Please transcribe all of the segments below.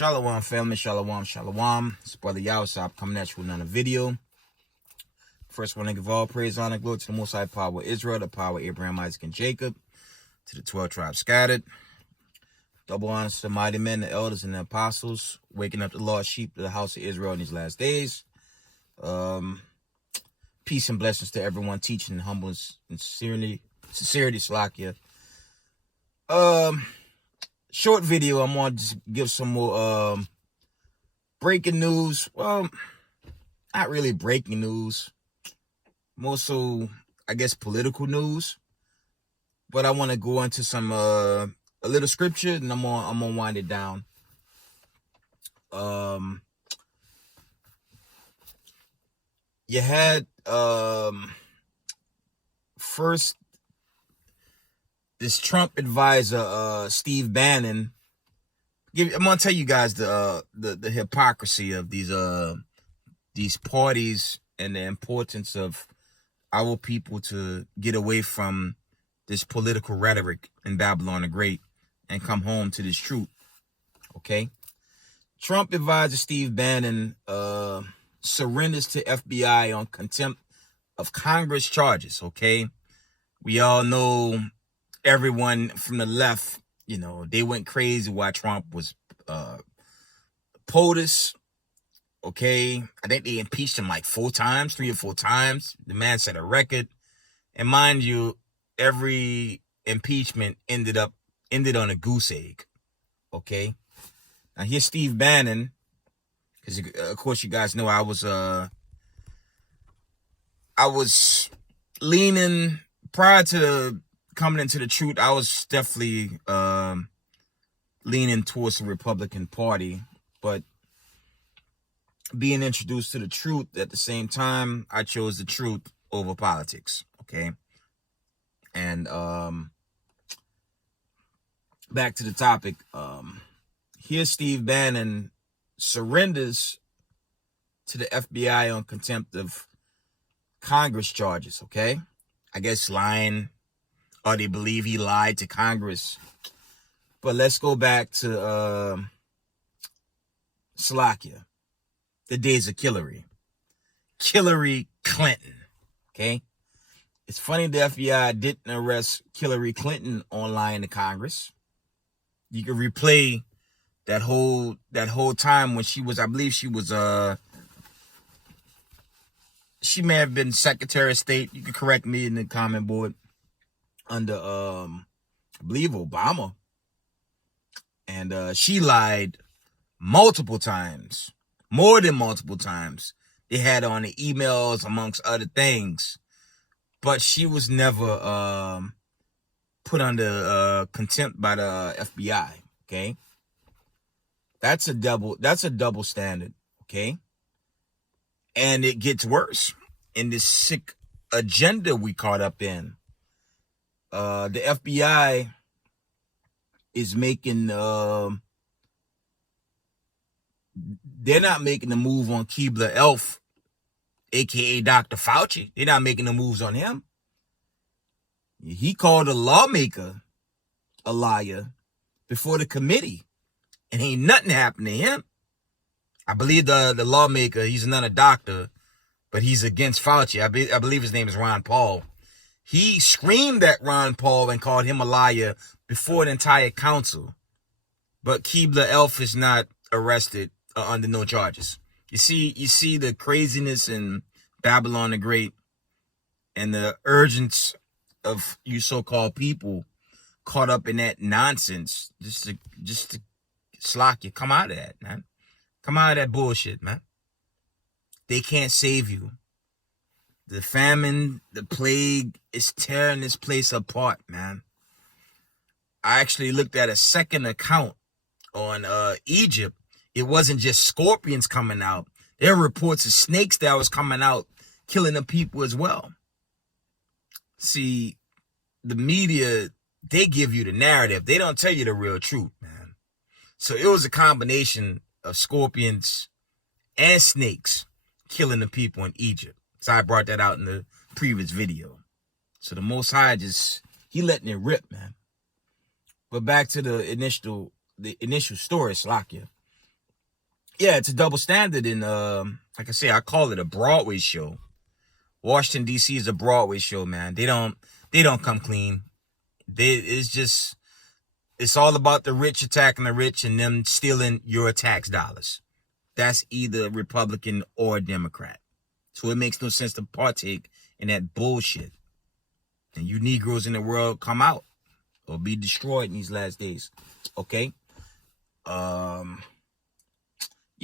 Shalom family, shalom. It's Brother Yawasop coming at you with another video. First, I want to give all praise, honor, glory to the Most High power of Israel, the power of Abraham, Isaac, and Jacob, to the 12 tribes scattered. Double honors to the mighty men, the elders, and the apostles, waking up the lost sheep of the house of Israel in these last days. Peace and blessings to everyone teaching in humbleness and sincerity, Salakia. Short video. I'm going to just give some more breaking news. Well, not really breaking news. More so, I guess, political news. But I want to go into some a little scripture, and I'm gonna wind it down. You had first this Trump advisor, Steve Bannon. I'm gonna tell you guys the hypocrisy of these parties and the importance of our people to get away from this political rhetoric in Babylon the Great and come home to this truth. Okay, Trump advisor Steve Bannon surrenders to FBI on contempt of Congress charges. Okay, we all know. Everyone from the left, they went crazy while Trump was POTUS. Okay, I think they impeached him like 3 or 4 times. The man set a record, and mind you, every impeachment ended on a goose egg. Okay, now here's Steve Bannon, because of course you guys know I was leaning prior to coming into the truth. I was definitely leaning towards the Republican Party, but being introduced to the truth at the same time, I chose the truth over politics. Okay, and back to the topic. Here, Steve Bannon surrenders to the FBI on contempt of Congress charges. Okay, I guess lying. Or they believe he lied to Congress. But let's go back to Slovakia, the days of Hillary Clinton. Okay, it's funny the FBI didn't arrest Hillary Clinton on lying to Congress. You can replay that whole time when she was, I believe she was she may have been Secretary of State. You can correct me in the comment board. Under, I believe, Obama. And she lied multiple times, more than multiple times. They had on the emails, amongst other things. But she was never put under contempt by the FBI, okay? That's a double standard, okay? And it gets worse in this sick agenda we caught up in. The FBI is making, they're not making the move on Keebler Elf, aka Dr. Fauci. They're not making the moves on him. He called a lawmaker a liar before the committee, and ain't nothing happened to him. I believe the lawmaker, he's not a doctor, but he's against Fauci. I believe his name is Ron Paul. He screamed at Ron Paul and called him a liar before the entire council. But Keebler Elf is not arrested under no charges. You see the craziness in Babylon the Great and the urgence of you so-called people caught up in that nonsense. Just to slack you. Come out of that, man. Come out of that bullshit, man. They can't save you. The famine, the plague is tearing this place apart, man. I actually looked at a second account on Egypt. It wasn't just scorpions coming out. There were reports of snakes that was coming out, killing the people as well. See, the media, they give you the narrative. They don't tell you the real truth, man. So it was a combination of scorpions and snakes killing the people in Egypt. So I brought that out in the previous video. So the Most High he letting it rip, man. But back to the initial story, Slovakia. Yeah, it's a double standard. In like I say, I call it a Broadway show. Washington D.C. is a Broadway show, man. They don't come clean. It's all about the rich attacking the rich and them stealing your tax dollars. That's either Republican or Democrat. So it makes no sense to partake in that bullshit. And you Negroes in the world, come out or be destroyed in these last days. Okay? You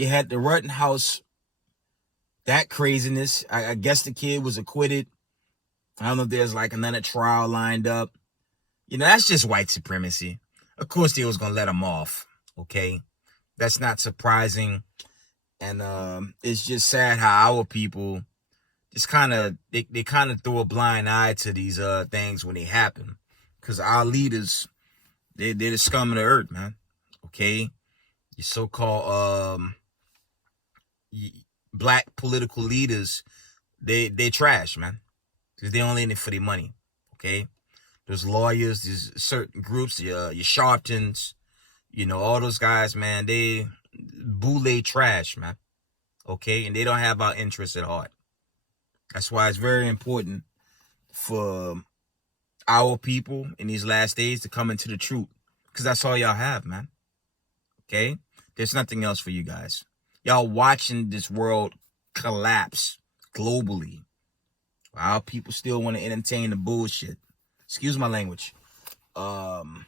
had the Rittenhouse, that craziness. I guess the kid was acquitted. I don't know if there's like another trial lined up. You know, that's just white supremacy. Of course they was going to let him off. Okay? That's not surprising. And it's just sad how our people just kind of, they kind of throw a blind eye to these things when they happen. Because our leaders, they're the scum of the earth, man. Okay? Your so-called black political leaders, they trash, man. Because they only in it for their money. Okay? There's lawyers, there's certain groups, your Sharptons, you know, all those guys, man, they boule trash, man. Okay? And they don't have our interests at heart. That's why it's very important for our people in these last days to come into the truth. Because that's all y'all have, man. Okay? There's nothing else for you guys. Y'all watching this world collapse globally. Our people still want to entertain the bullshit. Excuse my language. You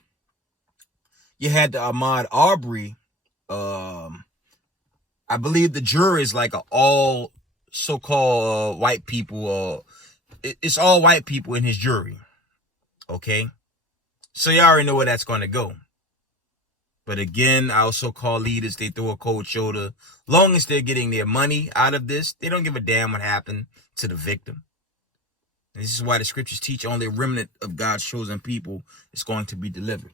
had the Ahmaud Arbery. I believe the jury is like all so-called white people. It's all white people in his jury. Okay? So you already know where that's going to go. But again, our so-called leaders, they throw a cold shoulder. Long as they're getting their money out of this, they don't give a damn what happened to the victim. And this is why the scriptures teach only a remnant of God's chosen people is going to be delivered.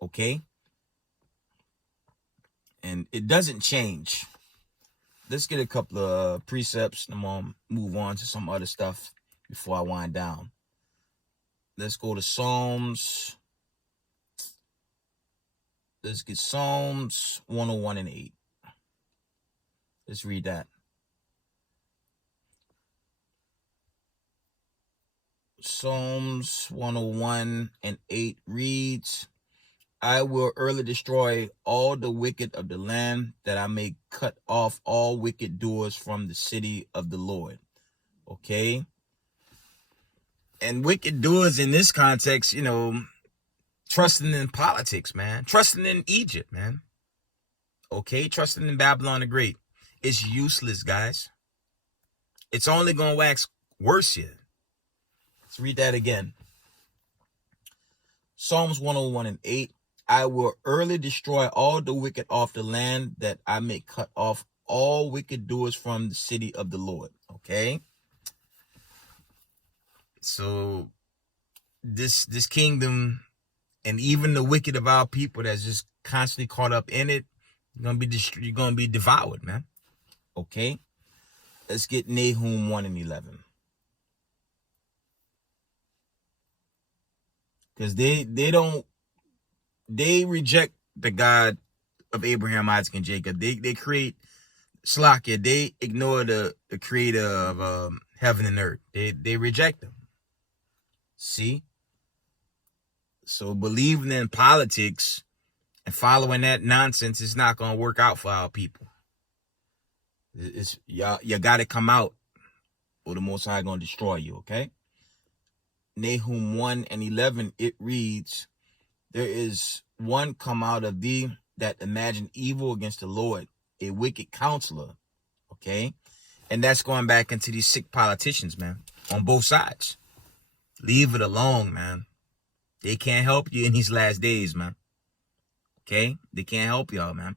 Okay? And it doesn't change. Let's get a couple of precepts and I'm going to move on to some other stuff before I wind down. Let's go to Psalms. Let's get Psalms 101 and 8. Let's read that. Psalms 101 and 8 reads, I will early destroy all the wicked of the land, that I may cut off all wicked doers from the city of the Lord. Okay? And wicked doers in this context, you know, trusting in politics, man. Trusting in Egypt, man. Okay? Trusting in Babylon the Great. It's useless, guys. It's only going to wax worse here. Let's read that again. Psalms 101 and 8. I will early destroy all the wicked off the land, that I may cut off all wicked doers from the city of the Lord. Okay? So this kingdom and even the wicked of our people that's just constantly caught up in it, you're gonna be devoured, man. Okay? Let's get Nahum 1 and 11. Because they reject the God of Abraham, Isaac, and Jacob. They create Slakia. They ignore the creator of heaven and earth. They reject them. See? So believing in politics and following that nonsense is not going to work out for our people. You got to come out, or the Most High going to destroy you, okay? Nahum 1 and 11, it reads, there is one come out of thee that imagine evil against the Lord, a wicked counselor, okay? And that's going back into these sick politicians, man, on both sides. Leave it alone, man. They can't help you in these last days, man. Okay? They can't help y'all, man.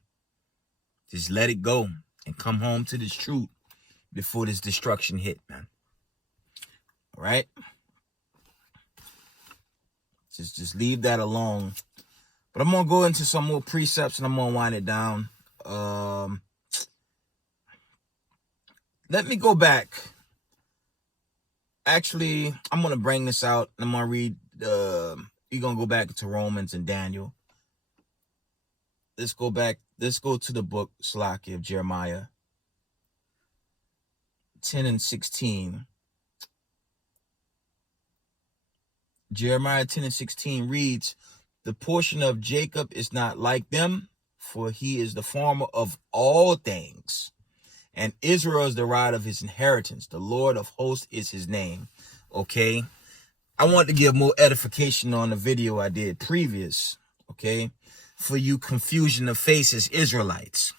Just let it go and come home to this truth before this destruction hit, man. All right? Just leave that alone. But I'm going to go into some more precepts and I'm going to wind it down. Let me go back. Actually, I'm going to bring this out. I'm going to read, we're going to go back to Romans and Daniel. let's go back. Let's go to the book, Slaki, of Jeremiah 10 and 16. Jeremiah 10 and 16 reads, the portion of Jacob is not like them, for he is the former of all things, and Israel is the right of his inheritance. The Lord of hosts is his name. Okay, I want to give more edification on the video I did previous. Okay, for you confusion of faces Israelites.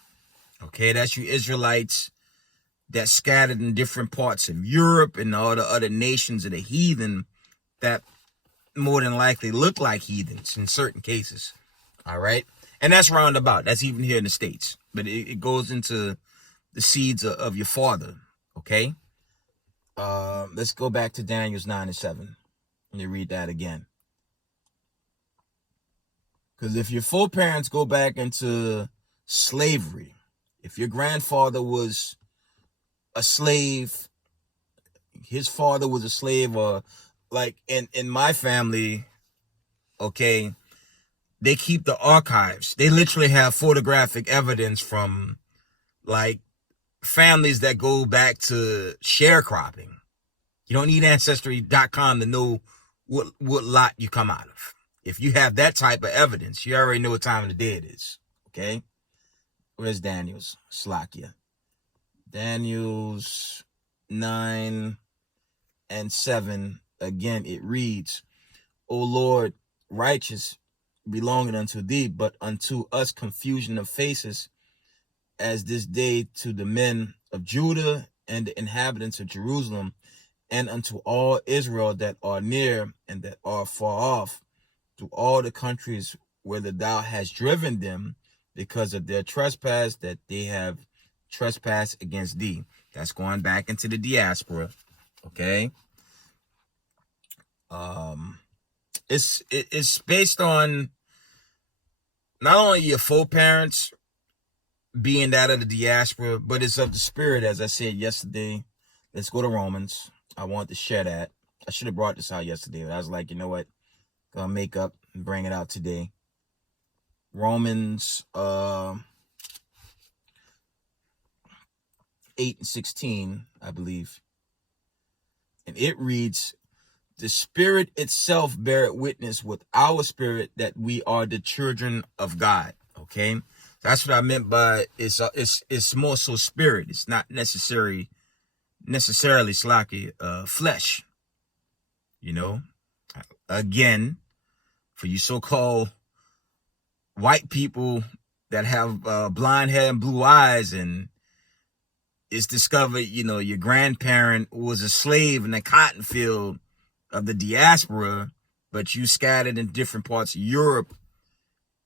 Okay, that's you Israelites that scattered in different parts of Europe and all the other nations of the heathen that more than likely look like heathens in certain cases. All right, and that's roundabout. That's even here in the States, but it goes into the seeds of your father. Okay, let's go back to Daniel's 9 and 7. Let me read that again. Because if your foreparents go back into slavery, if your grandfather was a slave, his father was a slave, or like in my family, okay, they keep the archives. They literally have photographic evidence from like families that go back to sharecropping. You don't need Ancestry.com to know what lot you come out of. If you have that type of evidence, you already know what time of the day it is. Okay? Where's Daniel's? Slakia. Daniel's 9 and 7. Again, it reads, O Lord, righteous belonging unto thee, but unto us confusion of faces, as this day to the men of Judah and the inhabitants of Jerusalem, and unto all Israel that are near and that are far off, to all the countries whither thou hast driven them, because of their trespass that they have trespassed against thee. That's going back into the diaspora. Okay. It's based on not only your foreparents being that of the diaspora, but it's of the spirit, as I said yesterday. Let's go to Romans. I want to share that. I should have brought this out yesterday, but I was like, you know what? Gonna make up and bring it out today. Romans 8 and 16, I believe. And it reads, the Spirit itself beareth witness with our spirit that we are the children of God. Okay, that's what I meant by it's more so spirit. It's not necessarily slacky flesh. You know, again, for you so-called white people that have blind hair and blue eyes, and it's discovered, you know, your grandparent was a slave in the cotton field of the diaspora, but you scattered in different parts of Europe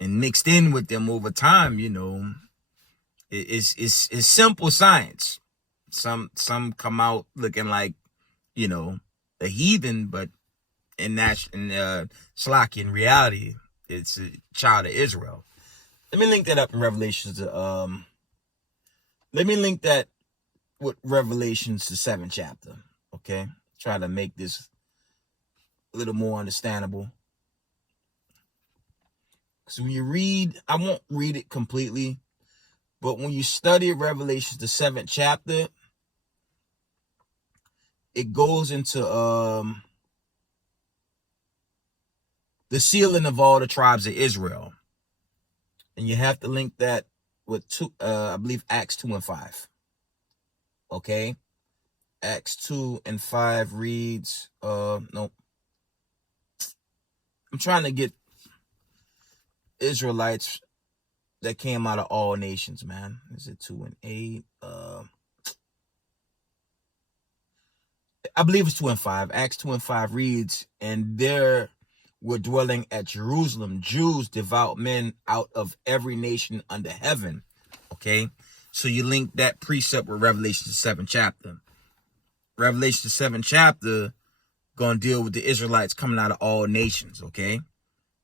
and mixed in with them over time. You know, it's simple science. Some come out looking like, you know, a heathen, but in Slaki, in reality, it's a child of Israel. Let me link that up in Revelations. Let me link that with Revelations, the 7th chapter. Okay, try to make this a little more understandable. So when you read, I won't read it completely, but when you study Revelations, the 7th chapter, it goes into the sealing of all the tribes of Israel. And you have to link that with I believe Acts 2 and 5. Okay? Acts 2 and 5 reads, no. I'm trying to get Israelites that came out of all nations, man. Is it 2 and 8? I believe it's 2 and 5. Acts 2 and 5 reads, and there were dwelling at Jerusalem Jews, devout men out of every nation under heaven. Okay? So you link that precept with Revelation, the 7th chapter. Revelation, the 7th chapter, going to deal with the Israelites coming out of all nations. Okay?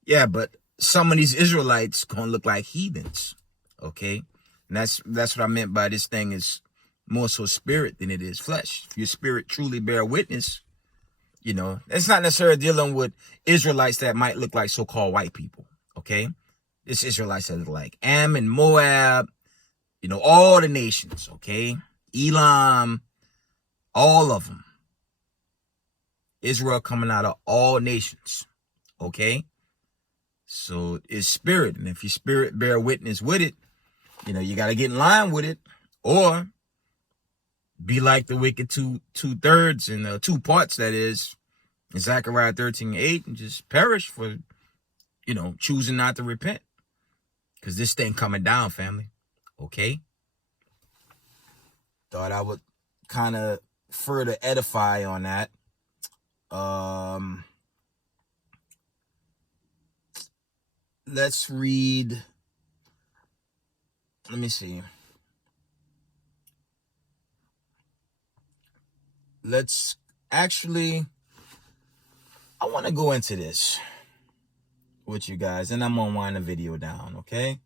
Yeah, but some of these Israelites going to look like heathens. Okay? And that's what I meant by this thing is more so spirit than it is flesh. If your spirit truly bear witness, you know, it's not necessarily dealing with Israelites that might look like so-called white people. Okay? This Israelites that are like Ammon, Moab, all the nations, okay? Elam, all of them. Israel coming out of all nations, okay? So it's spirit. And if your spirit bear witness with it, you got to get in line with it, or be like the wicked two-thirds and 2 parts, that is, in Zechariah 13:8, and just perish for, choosing not to repent. Because this thing coming down, family. Okay? Thought I would kind of further edify on that. Let's read. Let me see. Let's actually, I want to go into this with you guys, and I'm gonna wind the video down, okay?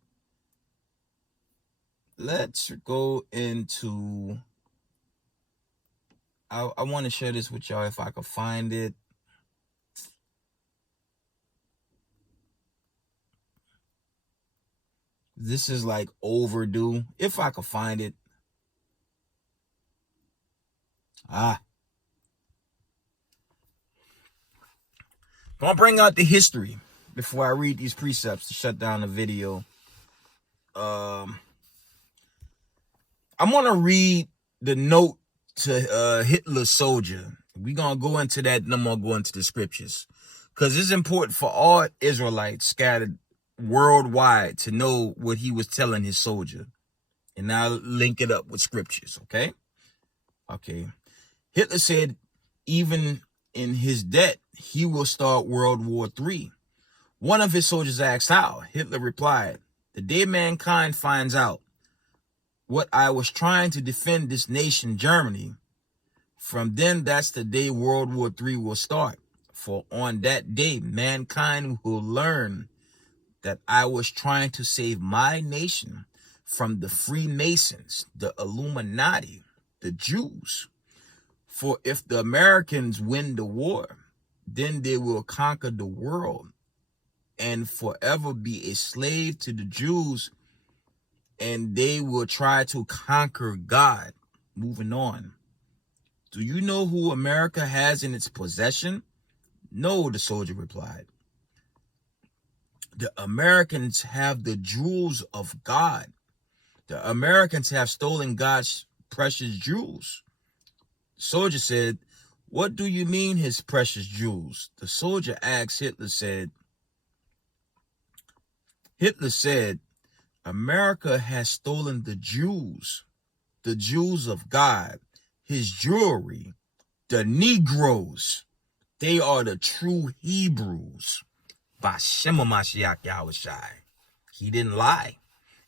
Let's go into, I want to share this with y'all if I could find it. This is like overdue, if I could find it. I'm gonna bring out the history before I read these precepts to shut down the video. I'm gonna read the note to Hitler's soldier. We're gonna go into that, and I'm gonna go into the scriptures, because it's important for all Israelites scattered worldwide to know what he was telling his soldier. And I'll link it up with scriptures, okay? Okay. Hitler said even in his death, he will start World War III. One of his soldiers asked how. Hitler replied, "The day mankind finds out what I was trying to defend this nation, Germany, from then that's the day World War III will start. For on that day, mankind will learn that I was trying to save my nation from the Freemasons, the Illuminati, the Jews. For if the Americans win the war, then they will conquer the world and forever be a slave to the Jews, and they will try to conquer God." Moving on. "Do you know who America has in its possession?" "No," the soldier replied. "The Americans have the jewels of God. The Americans have stolen God's precious jewels." The soldier said, "What do you mean, his precious jewels?" The soldier asked. Hitler said, "America has stolen the jewels of God, his jewelry, the Negroes. They are the true Hebrews." B'Shem Mashiach Yahushai. He didn't lie.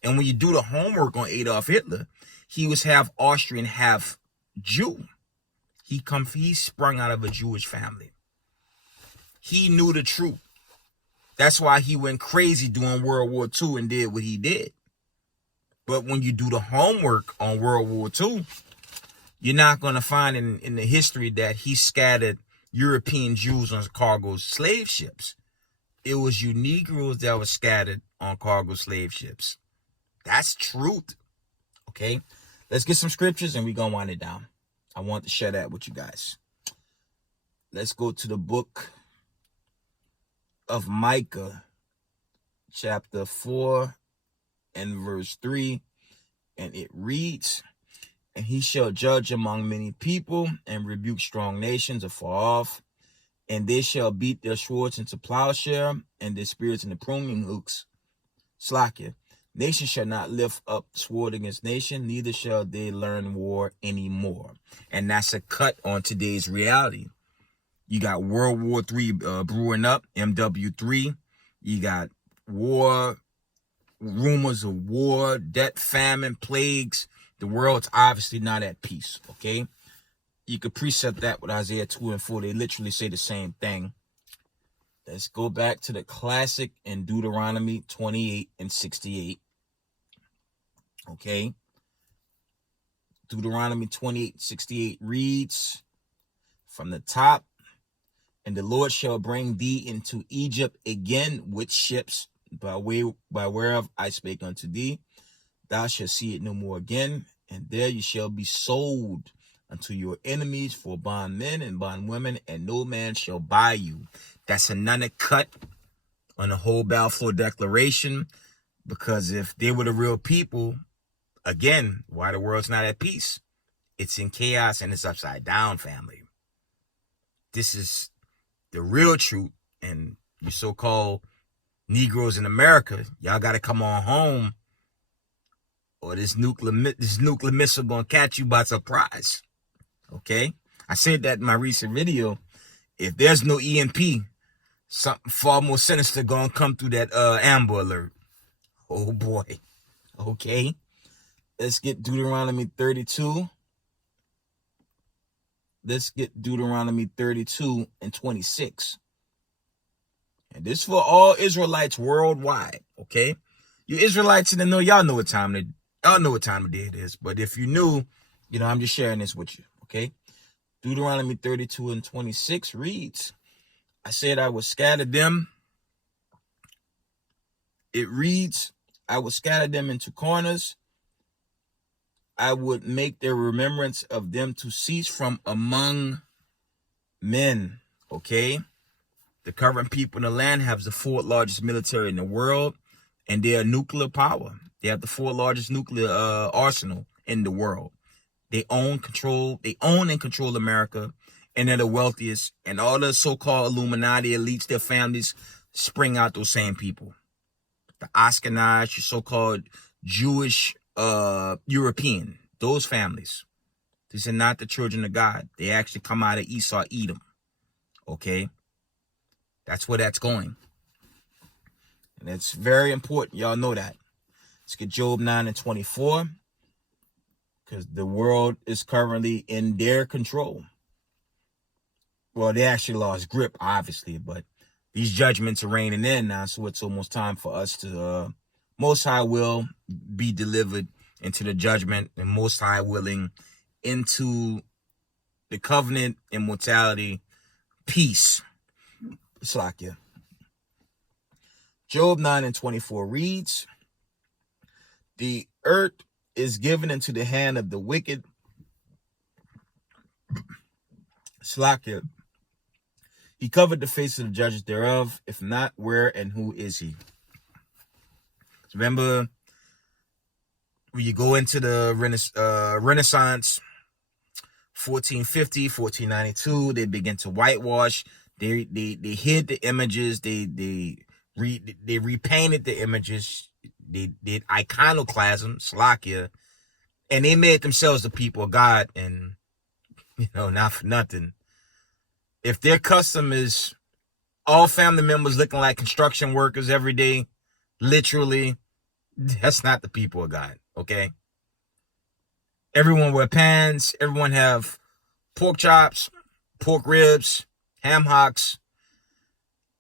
And when you do the homework on Adolf Hitler, he was half Austrian, half Jew. He sprung out of a Jewish family. He knew the truth. That's why he went crazy during World War II and did what he did. But when you do the homework on World War II, you're not going to find in the history that he scattered European Jews on cargo slave ships. It was you Negroes that were scattered on cargo slave ships. That's truth. Okay? Let's get some scriptures and we're going to wind it down. I want to share that with you guys. Let's go to the book of Micah, chapter 4 and verse 3. And it reads, "And he shall judge among many people and rebuke strong nations afar off. And they shall beat their swords into plowshare and their spears into pruning hooks. Slakia. Nation shall not lift up sword against nation, neither shall they learn war anymore." And that's a cut on today's reality. You got World War III brewing up, MW3. You got war, rumors of war, death, famine, plagues. The world's obviously not at peace, okay? You could precept that with Isaiah 2 and 4. They literally say the same thing. Let's go back to the classic in Deuteronomy 28 and 68. Okay. Deuteronomy 28:68 reads from the top, "And the Lord shall bring thee into Egypt again with ships, by whereof I spake unto thee, thou shalt see it no more again, and there you shall be sold unto your enemies for bondmen and bondwomen, and no man shall buy you. That's another cut on the whole Balfour Declaration, because if they were the real people, again, why the world's not at peace? It's in chaos and it's upside down, family. This is the real truth, and you so-called Negroes in America, y'all got to come on home, or this nuclear missile gonna catch you by surprise. Okay, I said that in my recent video. If there's no EMP, something far more sinister gonna come through that Amber Alert. Oh boy. Okay, let's get Deuteronomy 32. Let's get Deuteronomy 32 and 26. And this for all Israelites worldwide. Okay, you Israelites in the know, y'all know what time it. Y'all know what time of day it is. But if you knew, I'm just sharing this with you. Okay, Deuteronomy 32 and 26 reads, I said I would scatter them. It reads, I would scatter them into corners. I would make their remembrance of them to cease from among men. Okay, the current people in the land have the fourth largest military in the world, and they are nuclear power. They have the fourth largest nuclear arsenal in the world. They own and control America, and they're the wealthiest. And all the so-called Illuminati elites, their families spring out those same people. The Ashkenaz, your so-called Jewish European, those families. These are not the children of God. They actually come out of Esau, Edom. Okay? That's where that's going. And it's very important. Y'all know that. Let's get Job 9 and 24. Because the world is currently in their control. Well, they actually lost grip, obviously. But these judgments are raining in now. So it's almost time for us to, Most High will be delivered into the judgment. And Most High willing into the covenant, immortality, peace. It's like, yeah. Job 9 and 24 reads, the earth is given into the hand of the wicked. Slakia. He covered the face of the judges thereof. If not, where and who is he? Remember, when you go into the Renaissance, 1450, 1492, they begin to whitewash. They hid the images. They repainted the images. They did iconoclasm, Slakia, and they made themselves the people of God. And, not for nothing, if their custom is all family members looking like construction workers every day, literally, that's not the people of God, okay? Everyone wear pants. Everyone have pork chops, pork ribs, ham hocks,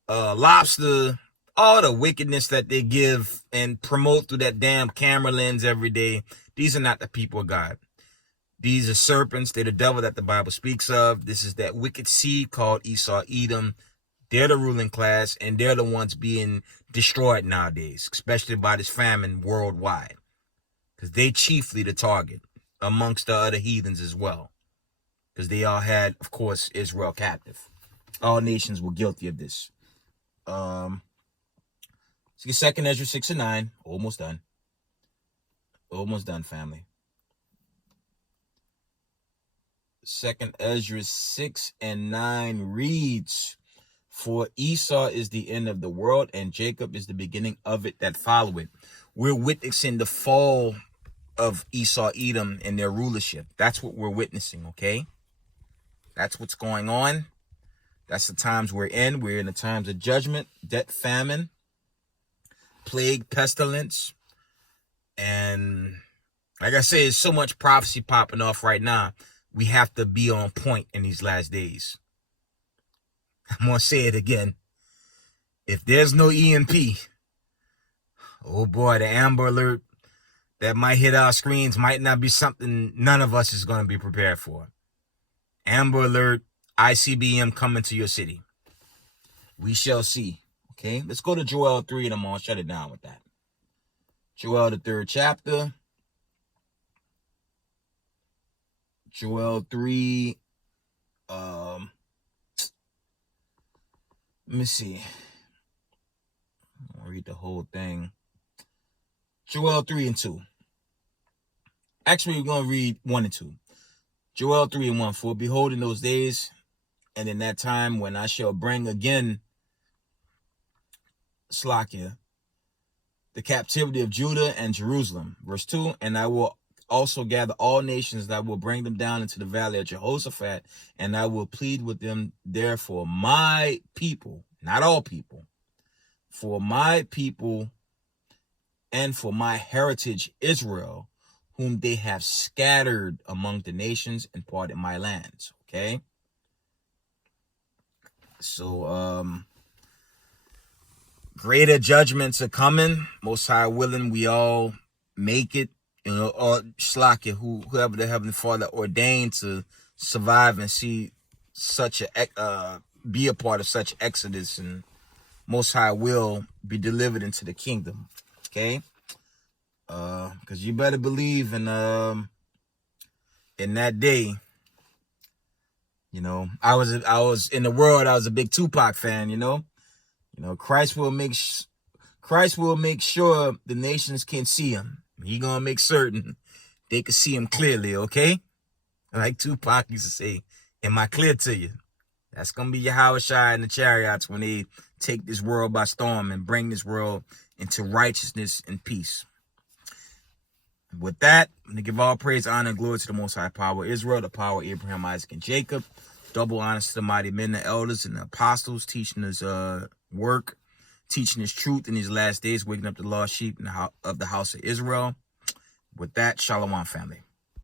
lobster, all the wickedness that they give and promote through that damn camera lens every day. These are not the people of God. These are serpents. They're the devil that the Bible speaks of. This is that wicked seed called Esau, Edom. They're the ruling class, and they're the ones being destroyed nowadays, especially by this famine worldwide, because they chiefly the target amongst the other heathens as well, because they all had, of course, Israel captive. All nations were guilty of this. Let's get 2 Ezra 6 and 9. Almost done. Almost done, family. 2 Ezra 6 and 9 reads, for Esau is the end of the world, and Jacob is the beginning of it that followeth. We're witnessing the fall of Esau, Edom, and their rulership. That's what we're witnessing, okay? That's what's going on. That's the times we're in. We're in the times of judgment, debt, famine, plague, pestilence. And like I say, there's so much prophecy popping off right now. We have to be on point in these last days. I'm going to say it again. If there's no EMP, oh boy, the Amber Alert that might hit our screens might not be something none of us is going to be prepared for. Amber Alert, ICBM coming to your city. We shall see. Okay, let's go to Joel 3 and I'm going to shut it down with that. Joel, the 3rd chapter. Joel 3. Let me see. I'll read the whole thing. Joel 3 and 2. Actually, we're going to read 1 and 2. Joel 3 and 1. For behold, in those days and in that time when I shall bring again, Slakia, the captivity of Judah and Jerusalem. Verse 2. And I will also gather all nations, that I will bring them down into the valley of Jehoshaphat, and I will plead with them there for my people, not all people, for my people and for my heritage Israel, whom they have scattered among the nations and parted my lands. Okay. So, greater judgments are coming. Most High willing, we all make it. You know, or Slakia, whoever the Heavenly Father ordained to survive and see such a be a part of such exodus, and Most High will be delivered into the kingdom. Okay, because you better believe in that day. You know, I was in the world. I was a big Tupac fan. You know, Christ will make sure the nations can see him. He gonna make certain they can see him clearly, okay? Like Tupac used to say, am I clear to you? That's gonna be Yahweh Shai and the chariots when they take this world by storm and bring this world into righteousness and peace. With that, I'm gonna give all praise, honor, and glory to the Most High power of Israel, the power of Abraham, Isaac, and Jacob. Double honor to the mighty men, the elders, and the apostles teaching his work, teaching his truth in these last days, waking up the lost sheep of the house of Israel. With that, Shalom, family.